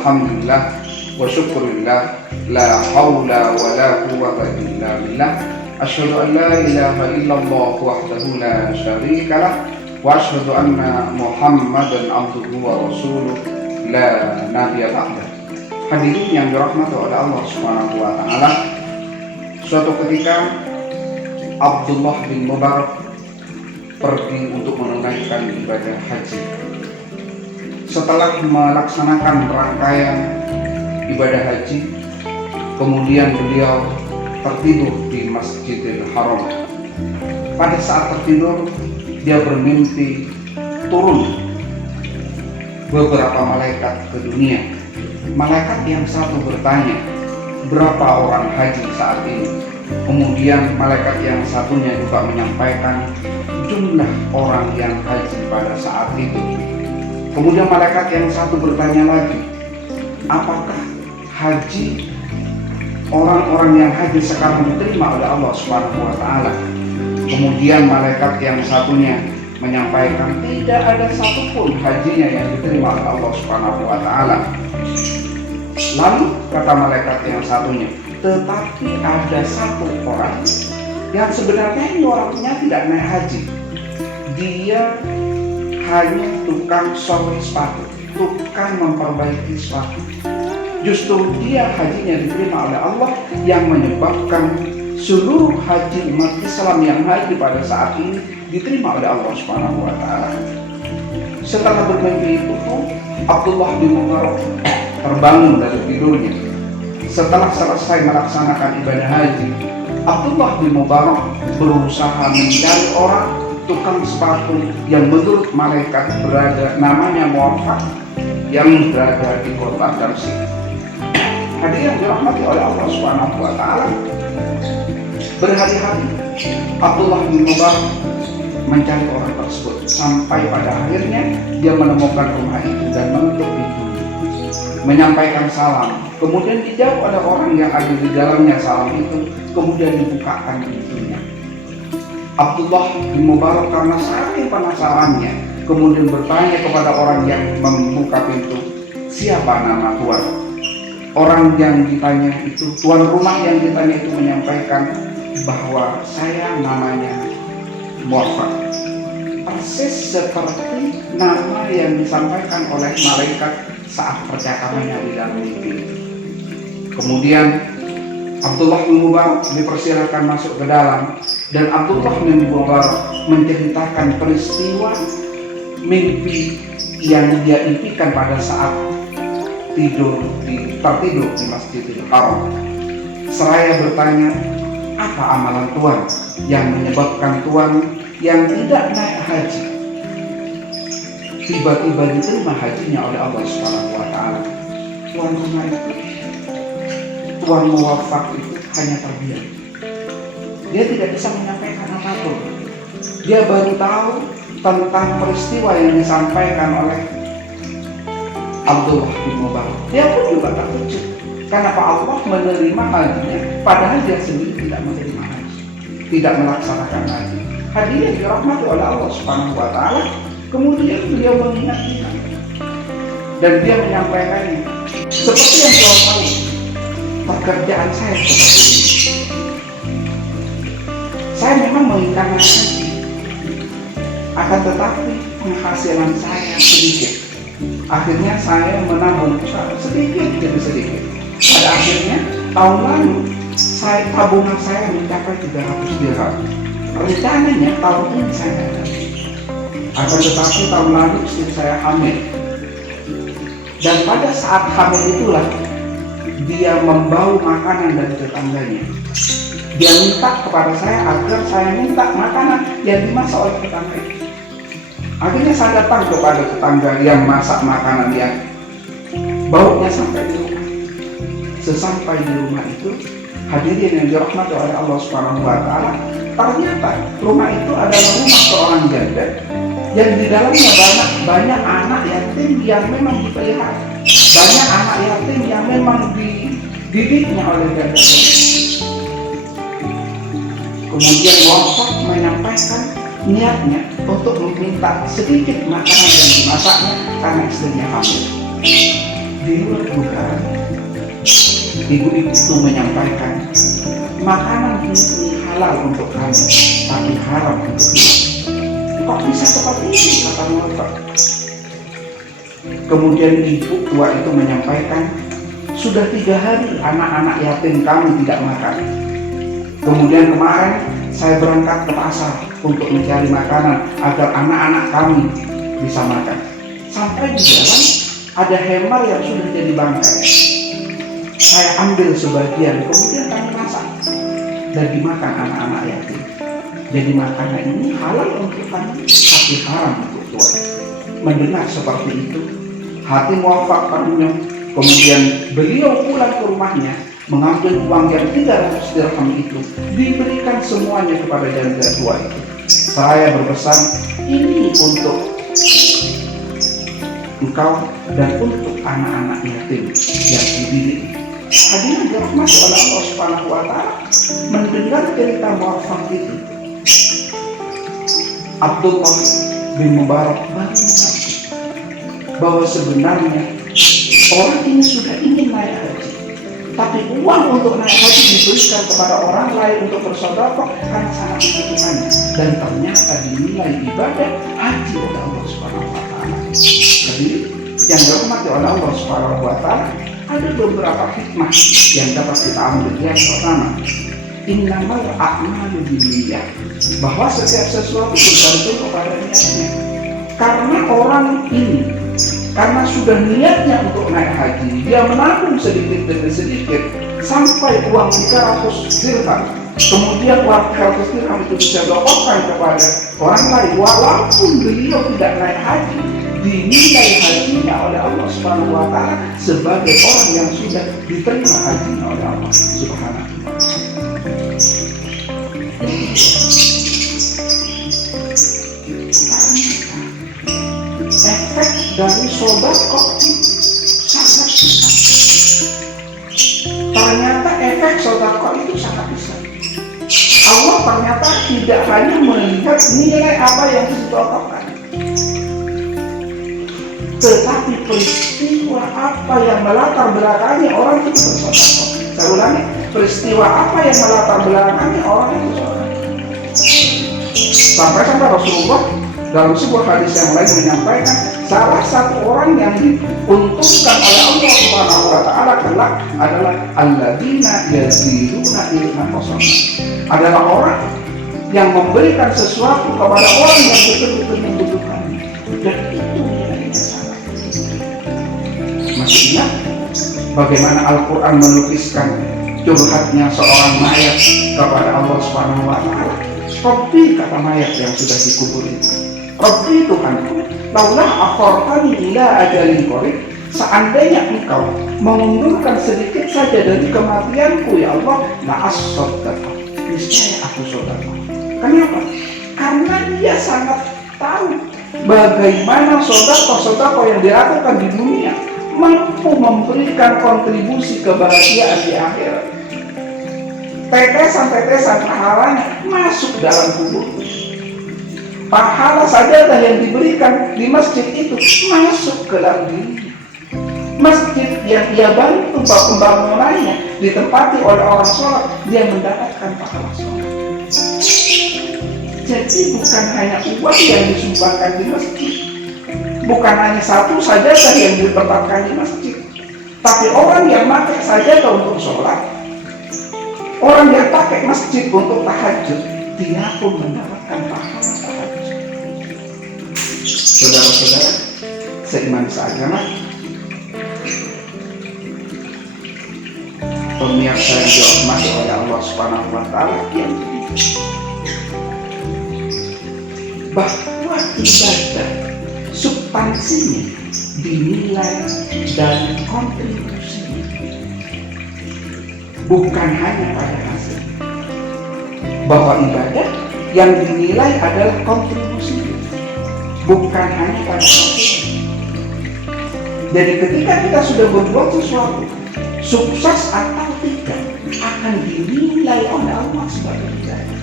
walhamdulillah wa syukurillah la hawla wa la quwwata illa billah. Asyhadu an la ilaha illallah wahdahu la syarika lah wa asyhadu anna Muhammadan abduhu wa rasuluh la nabiyya ba'dah. Hadirin yang dirahmati oleh Allah Subhanahu wa taala, suatu ketika Abdullah bin Mubarak pergi untuk menunaikan ibadah haji. Setelah melaksanakan rangkaian ibadah haji, kemudian beliau tertidur di Masjidil Haram. Pada saat tertidur, dia bermimpi turun beberapa malaikat ke dunia. Malaikat yang satu bertanya, berapa orang haji saat ini? Kemudian malaikat yang satunya juga menyampaikan jumlah orang yang haji pada saat itu. Kemudian malaikat yang satu bertanya lagi, apakah haji orang-orang yang haji sekarang diterima oleh Allah Subhanahu wa taala? Kemudian malaikat yang satunya menyampaikan tidak ada satupun hajinya yang diterima oleh Allah Subhanahu wa taala. Lalu kata malaikat yang satunya, tetapi ada satu orang yang sebenarnya ini orangnya tidak naik haji. Dia hanya tukang sorry sepatu, tukang memperbaiki sepatu. Justru dia hajinya diterima oleh Allah, yang menyebabkan seluruh haji umat Islam yang haji pada saat ini diterima oleh Allah Subhanahu wa taala. Setelah bermimpi itu, Abdullah bin Mubarak terbangun dari tidurnya. Setelah selesai melaksanakan ibadah haji, Abdullah bin Mubarak berusaha mencari orang tukang sepatu yang menurut malaikat namanya muwafaq, yang berada di kota Damsyik. Hadirin yang dirahmati oleh Allah Subhanahu wa taala, berhari-hari Abdullah bin Mubarak mencari orang tersebut sampai pada akhirnya dia menemukan rumah itu dan mengetuk pintunya, menyampaikan salam. Kemudian dijawab oleh orang yang ada di dalamnya salam itu, kemudian dibukakan pintunya. Abdullah bin Mubarak karena saking penasarannya kemudian bertanya kepada orang yang membuka pintu, siapa nama tuan? Orang yang ditanya itu, tuan rumah yang ditanya itu menyampaikan bahwa saya namanya Muwafaq. Persis seperti nama yang disampaikan oleh malaikat saat percakapannya di dalam mimpi. Kemudian Abdullah bin Mubarak dipersilakan masuk ke dalam, dan Abdullah bin Mubarak menceritakan peristiwa mimpi yang dia impikan pada saat tertidur di Masjidil Haram. Seraya bertanya, apa amalan Tuhan yang menyebabkan Tuhan yang tidak naik haji tiba-tiba diterima hajinya oleh Allah Subhanahu wa taala? Tuan rumah itu, Tuan Muwafaq itu hanya terdiam. Dia tidak bisa menyampaikan apapun. Dia baru tahu tentang peristiwa yang disampaikan oleh Abdullah bin Mubarak. Dia pun juga terkejut. Kenapa Allah menerima hajinya padahal dia sendiri tidak menerima haji, tidak melaksanakan haji. Hadirin dirahmati oleh Allah Subhanahu wa taala. Kemudian beliau mengingat-ingat dan dia menyampaikannya, seperti yang Tuhan tahu, pekerjaan saya seperti ini. Saya memang menginginkan haji, akan tetapi penghasilan saya sedikit. Akhirnya saya menabung sedikit demi sedikit. Pada akhirnya tahun lalu tabungan saya mencapai 300 dirham. Rencananya tahun ini saya akan, tetapi tahun lalu istri saya hamil. Dan pada saat hamil itulah dia membau makanan dari tetangganya. Dia minta kepada saya agar saya minta makanan yang dimasak oleh tetangga itu. Akhirnya saya datang kepada tetangga yang masak makanan yang baunya sampai di rumah. Sesampai di rumah itu, hadirin yang dirahmati oleh Allah Subhanahu wa taala, ternyata rumah itu adalah rumah seorang janda yang di dalamnya banyak anak yatim yang memang dipelihara, banyak anak yatim yang memang dididiknya oleh janda. Kemudian Muwafaq menyampaikan niatnya untuk meminta sedikit makanan yang dimasaknya karena istrinya hamil. Di luar dugaan, ibu-ibu itu menyampaikan, makanan ini halal untuk kami, tapi haram untuk kita. Kok bisa seperti ini, kata mereka. Kemudian ibu tua itu menyampaikan, sudah 3 hari anak-anak yatim kami tidak makan. Kemudian kemarin saya berangkat ke pasar untuk mencari makanan agar anak-anak kami bisa makan. Sampai di jalan ada hemar yang sudah jadi bangkai. Saya ambil sebagian, kemudian kami masak dan dimakan anak-anak yatim. Jadi makanan ini halal untuk kami, tapi haram untuk Tuhan. Mendengar seperti itu, hati muafak padanya. Kemudian beliau pulang ke rumahnya, mengambil uang yang 300 dirham itu, diberikan semuanya kepada janda tua itu. Saya berpesan, ini untuk engkau dan untuk anak-anak yatim yang dididik. Hadirin dirahmati oleh Allah Subhanahu wa Ta'ala, mendengar cerita muafak itu, Abdullah bin Mubarak baru mengerti bahwa sebenarnya orang ini sudah ingin naik haji, tapi uang untuk naik haji diberikan kepada orang lain untuk bersedekah karena sangat dibutuhkannya, dan ternyata dinilai ibadah haji oleh Allah Subhanahu wa Ta'ala. Jadi yang dirahmati oleh Allah Subhanahu wa Ta'ala, ada beberapa hikmah yang dapat kita ambil. Yang pertama, innamal a'malu binniyat, bahwa setiap sesuatu bergantung kepada niatnya. Karena orang ini, karena sudah niatnya untuk naik haji, dia menabung sedikit demi sedikit sampai uang 300 dirham. Kemudian uang 300 dirham itu disedekahkan kepada orang lain, walaupun beliau tidak naik haji, dinilai hajinya oleh Allah Subhanahu wa Ta'ala sebagai orang yang sudah diterima hajinya oleh Allah Subhanahu wa Ta'ala. Efek dari sedekah sangat besar. Ternyata efek sedekah itu sangat besar. Allah ternyata tidak hanya melihat nilai apa yang disedekahkan, tetapi peristiwa apa yang melatar belakangi orang itu bersedekah. Saya ulangi, peristiwa apa yang melatar belakangi orang itu bersedekah. Sampai Rasulullah dalam sebuah hadis yang lain menyampaikan, salah satu orang yang diuntungkan oleh Allah Subhanahu wa Ta'ala kelak adalah alladzina yaziduna ilma qasam, adalah orang yang memberikan sesuatu kepada orang yang betul-betul membutuhkannya, dan itu nilainya sangat tinggi. Masih ingat bagaimana Al-Quran melukiskan curhatnya seorang mayat kepada Allah Subhanahu wa Ta'ala? Rabbi, kata mayat yang sudah dikubur itu, Rabbi Tuhanku, laulah akhartani ila ajalin qarib, seandainya engkau mengundurkan sedikit saja dari kematianku ya Allah, la as-saddaqah, niscaya aku sedekah. Kenapa? Karena dia sangat tahu bagaimana sedekah yang dilakukan di dunia mampu memberikan kontribusi kebahagiaan di akhirat. Tetesan-tetesan pahalanya masuk dalam tubuh. Pahala sajadah yang diberikan di masjid itu masuk ke dalam diri. Masjid yang ia bantu pembangunannya ditempati oleh orang sholat, dia mendapatkan pahala sholat. Jadi bukan hanya uang yang disumbangkan di masjid, bukan hanya satu sajadah yang ditempatkan di masjid, tapi orang yang pakai sajadah untuk sholat, orang yang pakai masjid untuk tahajud, dia pun mendapatkan pahala tahajud. Saudara-saudara seiman seagama, pemirsa yang dirahmati oleh Allah Subhanahu wa Ta'ala, yang bahwa ibadah substansinya dinilai dan kontribusinya, bukan hanya pada hasil. Bahwa ibadah yang dinilai adalah kontribusi, bukan hanya pada hasil. Jadi ketika kita sudah berbuat sesuatu, sukses atau tidak akan dinilai oleh Allah sebagai ibadah.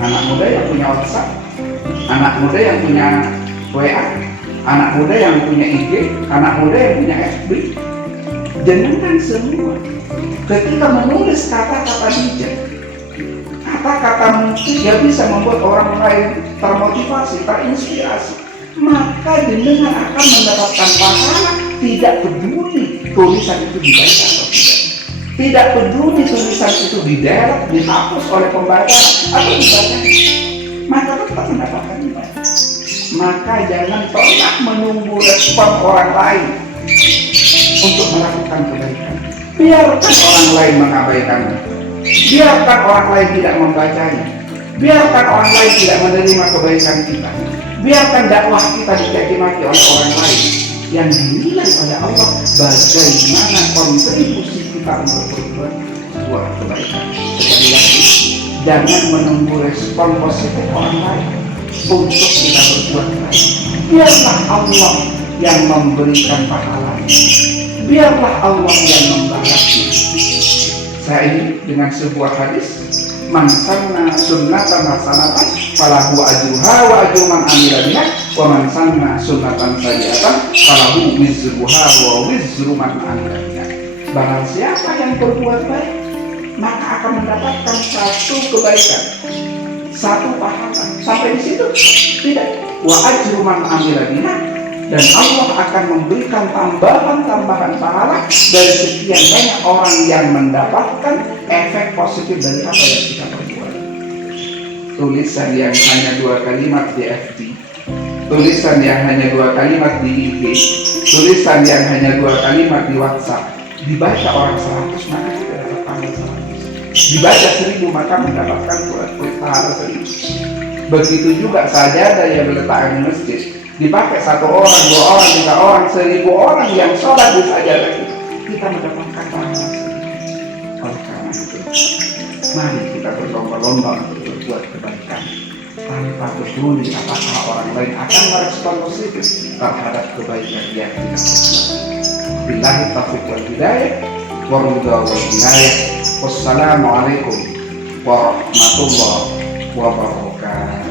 Anak muda yang punya WhatsApp, anak muda yang punya WA, anak muda yang punya IG, anak muda yang punya FB, Jenengan semua ketika menulis kata-kata bijak, kata-kata mungkin yang bisa membuat orang lain termotivasi, terinspirasi, maka jenengan akan mendapatkan pahala, tidak peduli tulisan itu dibaca atau tidak. Tidak peduli tulisan itu didelete, dihapus oleh pembaca atau dibaca, maka tetap mendapatkan ibadah. Maka jangan pernah menunggu respon orang lain untuk melakukan kebaikan. Biarkan orang lain mengabaikannya, biarkan orang lain tidak membacanya, biarkan orang lain tidak menerima kebaikan kita, biarkan dakwah kita dicaci maki oleh orang lain. Yang dinilai oleh Allah bagaimana kontribusi kita untuk berbuat sebuah kebaikan. Sekali lagi, jangan menunggu respon positif orang lain untuk kita berbuat baik. Biarlah Allah yang memberikan pahala, biarlah Allah yang membalasnya. Saya ini dengan sebuah hadis, man sanna sunnatan hasanatan falahu ajruha wa ajru man amila biha wa man sanna sunnatan sayyi'atan falahu wizruha wa wizru man amila biha. Barang siapa yang berbuat baik, maka akan mendapatkan satu kebaikan, satu pahala. Sampai di situ tidak, wa ajru man amila biha, dan Allah akan memberikan tambahan pahala dari sekian banyak orang yang mendapatkan efek positif dari apa yang kita perbuat. Tulisan yang hanya 2 kalimat di FB, tulisan yang hanya 2 kalimat di IG, tulisan yang hanya 2 kalimat di WhatsApp, dibaca orang 100 maka kita dapat pahala 100, dibaca 1000 maka mendapatkan pahala 1000. Begitu juga sajadah yang diletakkan di masjid, dipakai 1 orang, 2 orang, 3 orang, 1000 orang yang sholat di sajadah kita mendapatkan pahala 1000. Oleh karena itu, mari kita berlomba-lomba untuk berbuat kebaikan tanpa peduli apakah orang lain akan merespon positif terhadap kebaikan yang kita lakukan. Billahi taufiq wal hidayah, waridha wal inayah. Wassalamualaikum warahmatullahi wabarakatuh.